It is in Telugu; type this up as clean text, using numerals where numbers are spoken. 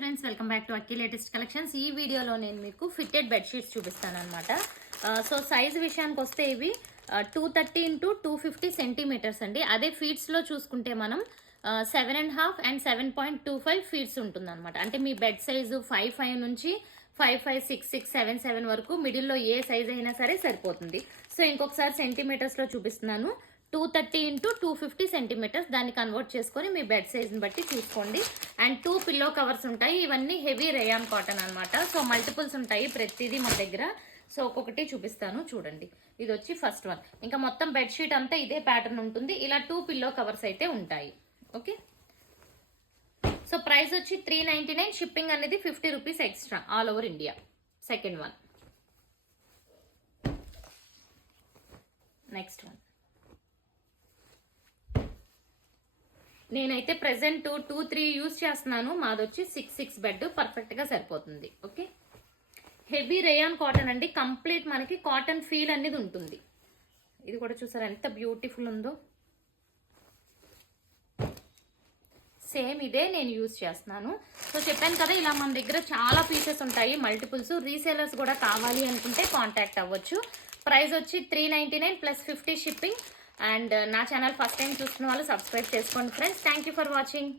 Friends, welcome back to Akki latest collections. ఈ వీడియోలో నేను మీకు ఫిట్టెడ్ బెడ్షీట్స్ చూపిస్తాను అనమాట. సో సైజ్ విషయానికి వస్తే ఇవి 230 into 250 సెంటీమీటర్స్ అండి. అదే ఫీట్స్లో చూసుకుంటే మనం 7.5 and 7.25 ఫీట్స్ ఉంటుంది అనమాట. అంటే మీ బెడ్ సైజు 5'5" నుంచి 5'5", 6'6", 7'7" వరకు మిడిల్లో ఏ సైజ్ అయినా సరే సరిపోతుంది. సో ఇంకొకసారి సెంటీమీటర్స్లో చూపిస్తున్నాను. 230 into 250 సెంటీమీటర్స్ దాన్ని కన్వర్ట్ చేసుకొని మీ బెడ్ సైజ్ని బట్టి చూసుకోండి. అండ్ 2 పిల్లో కవర్స్ ఉంటాయి. ఇవన్నీ హెవీ రేయాన్ కాటన్ అనమాట. సో మల్టిపుల్స్ ఉంటాయి ప్రతిదీ మన దగ్గర. సో ఒక్కొక్కటి చూపిస్తాను చూడండి. ఇది వచ్చి ఫస్ట్ వన్. ఇంకా మొత్తం బెడ్షీట్ అంతా ఇదే ప్యాటర్న్ ఉంటుంది. ఇలా 2 పిల్లో కవర్స్ అయితే ఉంటాయి. ఓకే, సో ప్రైస్ వచ్చి 399. షిప్పింగ్ అనేది 50 rupees extra all over India. Second one. Next one. నేనైతే ప్రెసెంట్ 2-3 యూజ్ చేస్తున్నాను. మాది వచ్చి 6'6" బెడ్ పర్ఫెక్ట్ గా సరిపోతుంది. ఓకే, హెవీ రేయాన్ కాటన్ అండి. కంప్లీట్ మనకి కాటన్ ఫీల్ అనేది ఉంటుంది. ఇది కూడా చూసారా ఎంత బ్యూటిఫుల్ ఉందో. సేమ్ ఇదే నేను యూజ్ చేస్తున్నాను. సో చెప్పాను కదా, ఇలా మన దగ్గర చాలా పీసెస్ ఉంటాయి, మల్టిపుల్స్. రీసేలర్స్ కూడా కావాలి అనుకుంటే కాంటాక్ట్ అవ్వచ్చు. ప్రైస్ వచ్చి 399 ప్లస్ 50 షిప్పింగ్. అండ్ నా ఛానల్ ఫస్ట్ టైం చూస్తున్న వాళ్ళు సబ్స్క్రైబ్ చేసుకోండి friends. Thank you for watching.